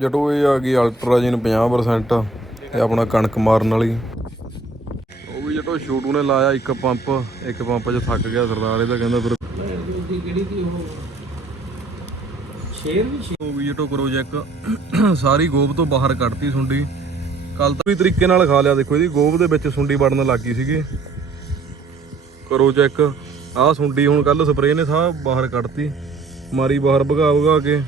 ਜਟੋ ਇਹ ਆ ਗਈ ਅਲਟਰਾਜਿਨ 50% ਇਹ ਆਪਣਾ ਕਣਕ ਮਾਰਨ ਵਾਲੀ। ਉਹ ਵੀ ਜਟੋ ਛੋਟੂ ਨੇ ਲਾਇਆ ਇੱਕ ਪੰਪ ਇੱਕ ਪੰਪ 'ਚ ਥੱਕ ਗਿਆ ਸਰਦਾਰ ਇਹਦਾ ਕਹਿੰਦਾ ਫਿਰ ਕਿਹੜੀ ਦੀ ਉਹ ਸ਼ੇਰ ਵੀ ਸ਼ੇਰ। ਉਹ ਵੀ ਜਟੋ ਕਰੋ ਚੈੱਕ ਸਾਰੀ ਗੋਬ ਤੋਂ ਬਾਹਰ ਕੱਢਤੀ ਸੁੰਡੀ। ਕੱਲ ਤਾਂ ਵੀ ਤਰੀਕੇ ਨਾਲ ਖਾ ਲਿਆ ਦੇਖੋ ਇਹਦੀ ਗੋਬ ਦੇ ਵਿੱਚ ਸੁੰਡੀ ਵੜਨ ਲੱਗ ਗਈ ਸੀਗੀ। ਕਰੋ ਚੈੱਕ ਆਹ ਸੁੰਡੀ ਹੁਣ ਕੱਲ ਸਪਰੇਅ ਨੇ ਸਾਹ ਬਾਹਰ ਕੱਢਤੀ। ਮਾਰੀ ਬਾਹਰ ਭਗਾ ਭਗਾ ਕੇ।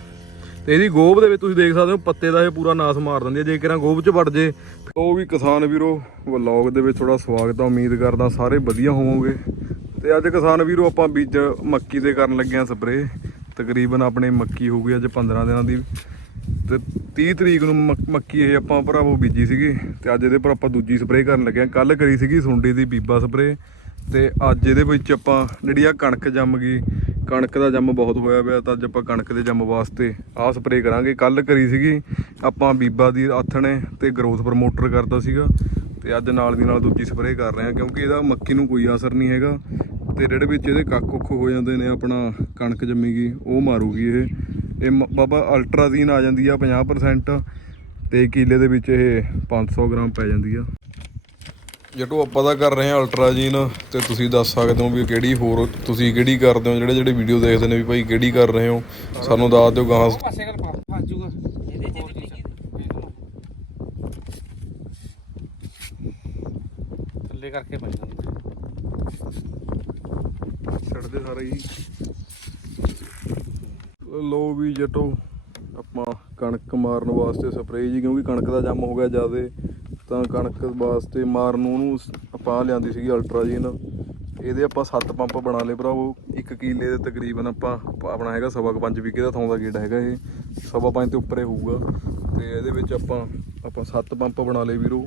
ਤੇ ਇਹਦੀ ਗੋਭ ਦੇ ਵਿੱਚ ਤੁਸੀਂ ਦੇਖ ਸਕਦੇ ਹੋ, ਪੱਤੇ ਦਾ ਇਹ ਪੂਰਾ ਨਾਸ ਮਾਰ ਦਿੰਦੀ ਹੈ। ਜੇ ਕਿਰਾਂ ਗੋਬ 'ਚ ਵੜ ਜੇ। ਉਹ ਵੀ ਕਿਸਾਨ ਵੀਰੋ, ਵਲੌਗ ਦੇ ਵਿੱਚ ਥੋੜਾ ਸਵਾਗਤ ਆ, ਉਮੀਦ ਕਰਦਾ ਸਾਰੇ ਵਧੀਆ ਹੋਵੋਗੇ। ਤੇ ਅੱਜ ਕਿਸਾਨ ਵੀਰੋ, ਆਪਾਂ ਬੀਜ ਮੱਕੀ ਦੇ ਕਰਨ ਲੱਗੇ ਆ ਸਪਰੇਅ। ਤਕਰੀਬਨ ਆਪਣੇ ਮੱਕੀ ਹੋ ਗਈ ਅੱਜ 15 ਦਿਨਾਂ ਦੀ। ਤੇ 30 ਤਰੀਕ ਨੂੰ ਮੱਕ- ਮੱਕੀ ਇਹ ਆਪਾਂ ਭਰਾਵੋ ਬੀਜੀ ਸੀਗੀ। ਤੇ ਅੱਜ ਇਹਦੇ ਪਰ ਆਪਾਂ ਦੂਜੀ ਸਪਰੇਅ ਕਰਨ ਲੱਗੇ ਆ। ਕੱਲ ਕਰੀ ਸੀਗੀ ਸੁੰਡੀ ਦੀ ਬੀਬਾ ਸਪਰੇਅ। ਤੇ ਅੱਜ ਇਹਦੇ ਵਿੱਚ ਆਪਾਂ ਜਿਹੜੀ ਆ ਕਣਕ ਜੰਮ ਗਈ ਕਣਕ ਦਾ ਜੰਮ ਬਹੁਤ ਹੋਇਆ ਪਿਆ ਤਾਂ ਅੱਜ ਆਪਾਂ ਕਣਕ ਦੇ ਜੰਮ ਵਾਸਤੇ ਆਹ ਸਪਰੇਅ ਕਰਾਂਗੇ। ਕੱਲ ਕਰੀ ਸੀਗੀ ਆਪਾਂ ਬੀਬਾ ਦੀ ਆਥਣੇ ਤੇ ਗਰੋਥ ਪ੍ਰਮੋਟਰ ਕਰਦਾ ਸੀਗਾ ਤੇ ਅੱਜ ਨਾਲ ਦੀ ਨਾਲ ਦੂਜੀ ਸਪਰੇਅ ਕਰ ਰਹੇ ਹਾਂ ਕਿਉਂਕਿ ਇਹਦਾ ਮੱਕੀ ਨੂੰ ਕੋਈ ਅਸਰ ਨਹੀਂ ਹੈਗਾ ਤੇ ਜਿਹੜੇ ਵਿੱਚ ਇਹਦੇ ਕੱਖ ਕੁੱਖ ਹੋ ਜਾਂਦੇ ਨੇ ਆਪਣਾ ਕਣਕ ਜੰਮੀ ਗਈ ਉਹ ਮਾਰੂਗੀ ਇਹ। ਇਹ ਮ- ਬਾਬਾ ਅਲਟਰਾਜ਼ੀਨ ਆ ਜਾਂਦੀ ਆ 50% ਤੇ ਕਿਲੇ ਦੇ ਵਿੱਚ ਇਹ 500 ਗ੍ਰਾਮ ਪੈ ਜਾਂਦੀ ਆ। ਜਟੋ ਆਪਾਂ ਤਾਂ ਕਰ ਰਹੇ ਹਾਂ ਅਲਟਰਾਜੀਨ ਤੇ ਤੁਸੀਂ ਦੱਸ ਸਕਦੇ ਹੋ ਵੀ ਕਿਹੜੀ ਹੋਰ ਤੁਸੀਂ ਕਿਹੜੀ ਕਰਦੇ ਹੋ ਜਿਹੜੇ ਜਿਹੜੇ ਵੀਡੀਓ ਦੇਖਦੇ ਨੇ ਵੀ ਭਾਈ ਕਿਹੜੀ ਕਰ ਰਹੇ ਹੋ ਸਾਨੂੰ ਦੱਸ ਦਿਓ ਗਾਂ ਪਾਸੇ ਕਰ ਪਾ ਭੱਜ ਜੂਗਾ। ਇਹਦੇ ਚ ਥੱਲੇ ਕਰਕੇ ਪੈ ਜਾਂਦਾ। ਛੱਡਦੇ ਸਾਰੇ ਹੀ। ਲੋ ਵੀ ਜਟੋ ਆਪਾਂ ਕਣਕ ਮਾਰਨ ਵਾਸਤੇ ਸਪਰੇਅ ਜੀ ਕਿਉਂਕਿ ਕਣਕ ਦਾ ਜੰਮ ਹੋ ਗਿਆ ਜਿਆਦੇ। ਤਾਂ ਕਣਕ ਵਾਸਤੇ ਮਾਰਨ ਨੂੰ ਉਹਨੂੰ ਆਪਾਂ ਲਿਆਂਦੀ ਸੀਗੀ ਅਲਟਰਾਜੀਨ ਇਹਦੇ ਆਪਾਂ ਸੱਤ ਪੰਪ ਬਣਾ ਲਏ ਭਰਾਵੋ ਇੱਕ ਕਿੱਲੇ ਦੇ ਤਕਰੀਬਨ ਆਪਾਂ ਆਪਣਾ ਹੈਗਾ ਸਵਾ ਕੁ ਪੰਜ ਵਿਗੇ ਦਾ ਥਾਂ ਦਾ ਗੇਟ ਹੈਗਾ ਇਹ। ਸਵਾ ਪੰਜ ਤੇ ਉੱਪਰ ਹੋਊਗਾ। ਤੇ ਇਹਦੇ ਵਿੱਚ ਆਪਾਂ ਆਪਾਂ ਸੱਤ ਪੰਪ ਬਣਾ ਲਏ ਵੀਰੋ।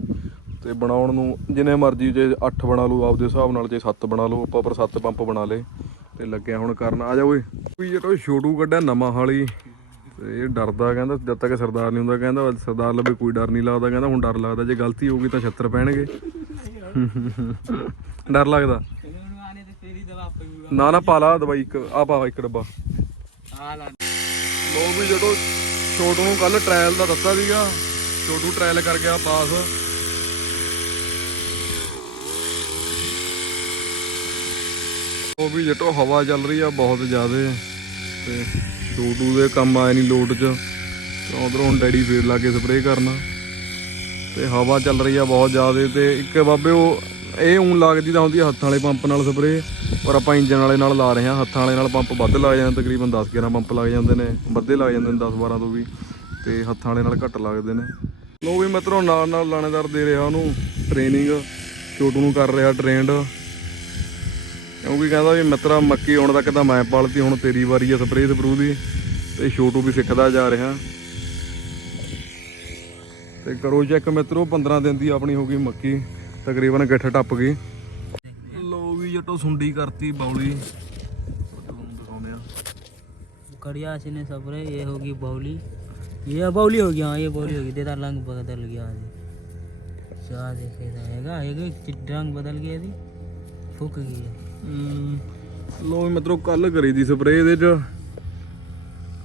ਤੇ ਬਣਾਉਣ ਨੂੰ ਜਿੰਨੇ ਮਰਜ਼ੀ ਜੇ 8 ਬਣਾ ਲਓ, ਆਪਦੇ ਹਿਸਾਬ ਨਾਲ ਜੇ 7 ਬਣਾ ਲਓ, ਆਪਾਂ ਪਰ 7 ਪੰਪ ਬਣਾ ਲਏ। ਤੇ ਲੱਗਿਆ ਹੁਣ ਕਰਨ। ਆ ਜਾ ਓਏ। ਵੀ ਜਿਹੜਾ ਛੋਟੂ ਕੱਢਿਆ ਨਵਾਂ ਹਾਲੀ। ਤੇ ਇਹ ਡਰਦਾ, ਕਹਿੰਦਾ ਜਦ ਤੱਕ ਸਰਦਾਰ ਨਹੀਂ ਹੁੰਦਾ, ਕਹਿੰਦਾ ਸਰਦਾਰ ਲੱਭੇ ਕੋਈ ਡਰ ਨਹੀਂ ਲੱਗਦਾ, ਕਹਿੰਦਾ ਹੁਣ ਡਰ ਲੱਗਦਾ, ਜੇ ਗਲਤੀ ਹੋਊਗੀ ਤਾਂ ਛੱਤਰ ਪੈਣਗੇ। ਡਰ ਲੱਗਦਾ। ਨਾ ਨਾ, ਪਾ ਲਾ ਦਵਾਈ ਇੱਕ, ਆ ਪਾ ਇੱਕ ਡੱਬਾ। ਆ ਲਾ ਲੋ ਵੀ ਜਦੋਂ ਛੋਟੂ ਨੂੰ ਕੱਲ ਟ੍ਰਾਇਲ ਦਾ ਦੱਸਿਆ ਸੀਗਾ। ਛੋਟੂ ਟ੍ਰਾਇਲ ਕਰ ਗਿਆ ਪਾਸ। ਉਹ ਵੀ ਜਟੋ, ਹਵਾ ਚੱਲ ਰਹੀ ਆ ਬਹੁਤ ਜ਼ਿਆਦਾ। ਤੇ ਛੋਟੂ ਦੇ ਕੰਮ ਆਏ ਨਹੀਂ ਲੋਡ 'ਚ। ਤੇ ਉਧਰੋਂ ਹੁਣ ਡੈਡੀ ਫੇਰ ਲਾ ਕੇ ਸਪਰੇਅ ਕਰਨਾ। ਤੇ ਹਵਾ ਚੱਲ ਰਹੀ ਆ ਬਹੁਤ ਜ਼ਿਆਦਾ ਤੇ ਇੱਕ ਬਾਬੇ ਉਹ, ਇਹ ਉਂ ਲੱਗਦੀ ਤਾਂ ਹੁੰਦੀ ਆ ਹੱਥਾਂ ਵਾਲੇ ਪੰਪ ਨਾਲ ਸਪਰੇਅ ਔਰ ਆਪਾਂ ਇੰਜਨ ਵਾਲੇ ਨਾਲ ਲਾ ਰਹੇ ਹਾਂ, ਹੱਥਾਂ ਵਾਲੇ ਨਾਲ ਪੰਪ ਵੱਧ ਲੱਗ ਜਾਂਦੇ ਤਕਰੀਬਨ 10 11 ਪੰਪ ਲੱਗ ਜਾਂਦੇ ਨੇ, ਵੱਧੇ ਲੱਗ ਜਾਂਦੇ ਨੇ 10 12 ਤੋਂ ਵੀ। ਤੇ ਹੱਥਾਂ ਵਾਲੇ ਨਾਲ ਘੱਟ ਲੱਗਦੇ ਨੇ। ਲੋ ਵੀ ਮਿੱਤਰੋ ਨਾਲ ਨਾਲ ਲਾਣੇਦਾਰ ਦੇ ਰਿਹਾ ਉਹਨੂੰ ਟ੍ਰੇਨਿੰਗ ਛੋਟੂ ਨੂੰ ਕਰ ਰਿਹਾ ਟ੍ਰੇਨਡ ਕਿਉਂਕਿ ਕਹਿੰਦਾ ਵੀ ਮਿੱਤਰਾ ਮੱਕੀ ਆਉਣ ਤੱਕ ਤਾਂ ਮੈਂ ਪਾਲਤੀ ਹੁਣ ਤੇਰੀ ਵਾਰੀ ਆ ਸਪਰੇਅ ਸਪਰੂ ਦੀ ਤੇ ਛੋਟੂ ਵੀ ਸਿੱਖਦਾ ਜਾ ਰਿਹਾ ਤੇ ਕਰੋ ਚੈੱਕ ਮਿੱਤਰੋ 15 ਦਿਨ ਦੀ ਆਪਣੀ ਹੋ ਗਈ ਮੱਕੀ ਤਕਰੀਬਨ ਗਿੱਠ ਟੱਪ ਗਈ ਲੋ ਵੀ ਜਟੋ ਸੁੰਡੀ ਕਰਤੀ ਬੌਲੀ ਤੁਹਾਨੂੰ ਦਿਖਾਉਂਦੇ ਆ कड़िया से ने सब रहे ये होगी बौली ये बौली हो गया हाँ ये बौली होगी देता रंग बदल गया आज क्या देखे रहेगा ये रंग बदल गया थी फूक गई है ਹਮ, ਲੋ ਵੀ ਮਿੱਤਰੋ ਕੱਲ ਕਰੀ ਦੀ ਸਪਰੇਅ ਇਹਦੇ ਚ।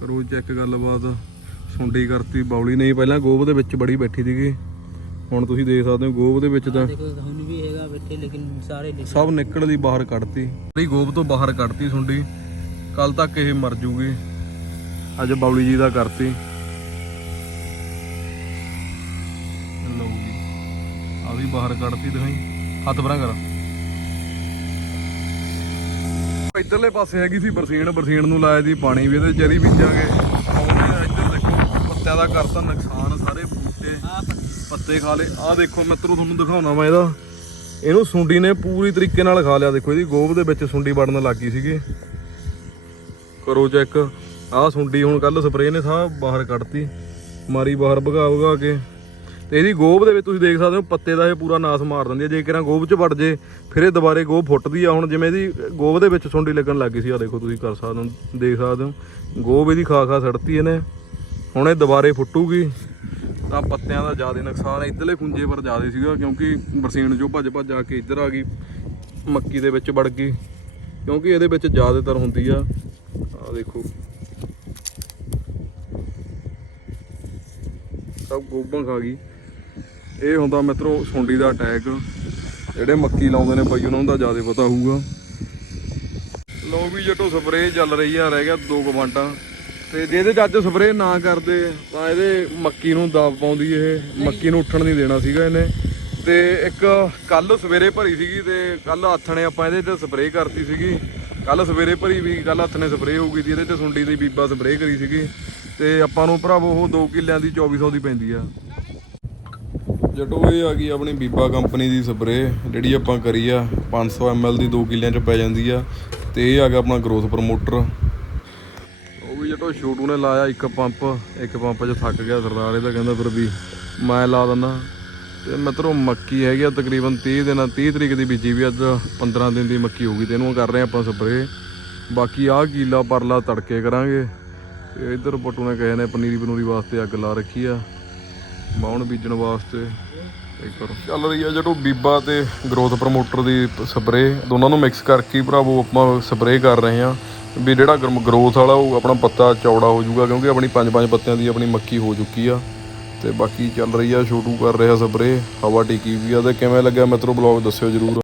ਕਰੋ ਚੈੱਕ ਗੱਲਬਾਤ। ਸੁੰਡੀ ਕਰਤੀ ਬੌਲੀ ਨਹੀਂ ਪਹਿਲਾਂ ਗੋਬ ਦੇ ਵਿੱਚ ਬੜੀ ਬੈਠੀ ਸੀਗੀ। ਹੁਣ ਤੁਸੀਂ ਦੇਖ ਸਕਦੇ ਹੋ ਗੋਬ ਦੇ ਵਿੱਚ ਤਾਂ ਸਭ ਨਿਕਲ ਦੀ ਬਾਹਰ ਕੱਢਤੀ। ਸਾਰੀ ਗੋਬ ਤੋਂ ਬਾਹਰ ਕੱਢਤੀ ਸੁੰਡੀ। ਕੱਲ ਤੱਕ ਇਹ ਮਰ ਜੂਗੀ। ਅੱਜ ਬੌਲੀ ਜੀ ਦਾ ਕਰਤੀ। ਲਓ ਜੀ। ਆ ਵੀ ਬਾਹਰ ਕੱਢਤੀ ਤੁਸੀਂ ਹੱਥ ਬਰਾ ਕਰ। ਇਧਰਲੇ ਪਾਸੇ ਹੈਗੀ ਸੀ ਬਰਸੀਨ ਬਰਸੀਨ ਨੂੰ ਲਾਇਆ ਦੀ ਪਾਣੀ ਵੀ ਇਹਦੇ ਚਰੀ ਬੀਜਾਂਗੇ। ਇੱਧਰ ਦੇਖੋ ਪੱਤਿਆਂ ਦਾ ਕਰਤਾ ਨੁਕਸਾਨ ਸਾਰੇ ਬੂਟੇ ਪੱਤੇ। ਖਾ ਲੇ ਆਹ ਦੇਖੋ ਮਿੱਤਰੋ ਤੁਹਾਨੂੰ ਦਿਖਾਉਣਾ ਮੈਂ ਇਹਦਾ। ਇਹਨੂੰ ਸੁੰਡੀ ਨੇ ਪੂਰੀ ਤਰੀਕੇ ਨਾਲ ਖਾ ਲਿਆ। ਦੇਖੋ ਇਹਦੀ ਗੋਬ ਦੇ ਵਿੱਚ ਸੁੰਡੀ ਵੜਨ ਲੱਗ ਗਈ ਸੀਗੀ। ਕਰੋ ਚੈੱਕ। ਆਹ ਸੁੰਡੀ ਹੁਣ ਕੱਲ ਸਪਰੇਅ ਨੇ ਸਾਹ ਬਾਹਰ ਕੱਢਤੀ। ਮਾਰੀ ਬਾਹਰ ਭਗਾ ਭਗਾ ਕੇ। ਤੇ ਇਹਦੀ ਗੋਭ ਦੇ ਵਿੱਚ ਤੁਸੀਂ ਦੇਖ ਸਕਦੇ ਹੋ, ਪੱਤੇ ਦਾ ਇਹ ਪੂਰਾ ਨਾਸ ਮਾਰ ਦਿੰਦੀ ਹੈ। ਜੇ ਕਿਰਾਂ ਗੋਬ 'ਚ ਵੜ ਜੇ, ਫਿਰ ਇਹ ਦੁਬਾਰੇ ਗੋਭ ਫੁੱਟਦੀ ਆ। ਹੁਣ ਜਿਵੇਂ ਇਹਦੀ ਗੋਬ ਦੇ ਵਿੱਚ ਸੁੰਡੀ ਲੱਗਣ ਲੱਗ ਗਈ ਸੀ ਆ ਦੇਖੋ ਤੁਸੀਂ ਕਰ ਸਕਦੇ ਹੋ, ਦੇਖ ਸਕਦੇ ਹੋ। ਗੋਭ ਇਹਦੀ ਖਾ ਖਾ ਸੜਤੀ ਇਹਨੇ। ਹੁਣ ਇਹ ਦੁਬਾਰੇ ਫੁੱਟੂਗੀ, ਤਾਂ ਪੱਤਿਆਂ ਦਾ ਜ਼ਿਆਦਾ ਨੁਕਸਾਨ ਇੱਧਰਲੇ ਪੁੰਜੇ ਪਰ ਜ਼ਿਆਦਾ ਸੀਗਾ, ਕਿਉਂਕਿ ਬਰਸੀਨ ਜੋ ਭੱਜ ਭੱਜ ਆ ਕੇ ਇੱਧਰ ਆ ਗਈ, ਮੱਕੀ ਦੇ ਵਿੱਚ ਵੜ ਗਈ, ਕਿਉਂਕਿ ਇਹਦੇ ਵਿੱਚ ਜ਼ਿਆਦਾਤਰ ਹੁੰਦੀ ਆ ਆ ਦੇਖੋ। ਸਭ ਗੋਭਾਂ ਖਾ ਗਈ। ਇਹ ਹੁੰਦਾ ਮਿੱਤਰੋ ਸੁੰਡੀ ਦਾ ਅਟੈਕ ਜਿਹੜੇ ਮੱਕੀ ਲਾਉਂਦੇ ਨੇ ਬਾਈ, ਉਹਨਾਂ ਦਾ ਜ਼ਿਆਦਾ ਪਤਾ ਹੋਊਗਾ। ਲੋ ਵੀ ਜੱਟੋ, ਸਪਰੇਅ ਚੱਲ ਰਹੀ ਆ, ਰਹਿ ਗਿਆ ਦੋ ਕਵਾਂਟਾਂ ਤੇ ਜਿਹਦੇ ਇਹਦੇ 'ਚ ਅੱਜ ਸਪਰੇਅ ਨਾ ਕਰਦੇ, ਤਾਂ ਇਹਦੇ ਮੱਕੀ ਨੂੰ ਦਬ ਪਾਉਂਦੀ ਇਹ। ਮੱਕੀ ਨੂੰ ਉੱਠਣ ਨਹੀਂ ਦੇਣਾ ਸੀਗਾ ਇਹਨੇ। ਤੇ ਇੱਕ ਕੱਲ ਸਵੇਰੇ ਭਰੀ ਸੀਗੀ ਤੇ ਕੱਲ ਹੱਥ ਨੇ ਆਪਾਂ ਇਹਦੇ 'ਤੇ ਸਪਰੇਅ ਕਰਤੀ ਸੀਗੀ। ਕੱਲ ਸਵੇਰੇ ਭਰੀ ਵੀ, ਕੱਲ ਹੱਥ ਨੇ ਸਪਰੇਅ ਹੋ ਗਈ ਸੀ ਇਹਦੇ 'ਤੇ ਸੁੰਡੀ ਦੀ ਬੀਬਾ ਸਪਰੇਅ ਕਰੀ ਸੀਗੀ। ਤੇ ਆਪਾਂ ਨੂੰ ਭਰਾਵੋ, ਉਹ 2 ਕਿੱਲਿਆਂ ਦੀ 2400 ਦੀ ਪੈਂਦੀ ਆ। ਜਟੋ ਇਹ ਆ ਗਈ ਆਪਣੀ ਬੀਬਾ ਕੰਪਨੀ ਦੀ ਸਪਰੇਅ, ਜਿਹੜੀ ਆਪਾਂ ਕਰੀ ਆ 500 ml ਦੀ 2 ਕਿੱਲਿਆਂ ਚ ਪੈ ਜਾਂਦੀ ਆ, ਤੇ ਇਹ ਆ ਗਿਆ ਆਪਣਾ ਗਰੋਥ ਪ੍ਰਮੋਟਰ ਉਹ ਵੀ ਜਟੋ ਛੋਟੂ ਨੇ ਲਾਇਆ ਇੱਕ ਪੰਪ ਇੱਕ ਪੰਪ 'ਚ ਥੱਕ ਗਿਆ ਸਰਦਾਰ ਇਹਦਾ ਕਹਿੰਦਾ ਫਿਰ ਵੀ ਮੈਂ ਲਾ ਦਿੰਦਾ। ਤੇ ਮਿੱਤਰੋ, ਮੱਕੀ ਹੈਗੀ ਆ ਤਕਰੀਬਨ 30 ਦਿਨਾਂ 30 ਤਰੀਕ ਦੀ ਬੀਜੀ ਵੀ ਅੱਜ 15 ਦਿਨ ਦੀ ਮੱਕੀ ਹੋਊਗੀ, ਤੇ ਇਹਨੂੰ ਕਰ ਰਹੇ ਆਪਾਂ ਸਪਰੇਅ। ਬਾਕੀ ਆਹ ਕੀਲਾ ਪਰਲਾ ਤੜਕੇ ਕਰਾਂਗੇ। ਤੇ ਇੱਧਰ ਪਟੂ ਨੇ ਕਹੇ ਨੇ ਪਨੀਰੀ ਪਨੂਰੀ ਵਾਸਤੇ ਅੱਗ ਲਾ ਰੱਖੀ ਆ। ਬਾਉਣ ਬੀਜਣ ਵਾਸਤੇ ਇੱਕ ਵਾਰ। ਚੱਲ ਰਹੀ ਆ ਜਦੋਂ ਬੀਬਾ ਤੇ ਗਰੋਥ ਪ੍ਰਮੋਟਰ ਦੀ ਸਪਰੇਅ। ਦੋਨਾਂ ਨੂੰ ਮਿਕਸ ਕਰਕੇ ਭਰਾਵੋ ਆਪਾਂ ਸਪਰੇਅ ਕਰ ਰਹੇ ਆ ਵੀ ਜਿਹੜਾ ਗਰੋਥ ਵਾਲਾ ਉਹ ਆਪਣਾ ਪੱਤਾ ਚੌੜਾ ਹੋ ਜਾਊਗਾ ਕਿਉਂਕਿ ਆਪਣੀ ਪੰਜ ਪੰਜ ਪੱਤਿਆਂ ਦੀ ਆਪਣੀ ਮੱਕੀ ਹੋ ਚੁੱਕੀ ਆ। ਤੇ ਬਾਕੀ ਚੱਲ ਰਹੀ ਆ, ਛੋਟੂ ਕਰ ਰਿਹਾ ਸਪਰੇਅ। ਹਵਾ ਟਿਕੀ ਵੀ ਆ ਤੇ ਕਿਵੇਂ ਲੱਗਿਆ ਮਿੱਤਰੋ ਬਲੌਗ ਦੱਸਿਓ ਜਰੂਰ।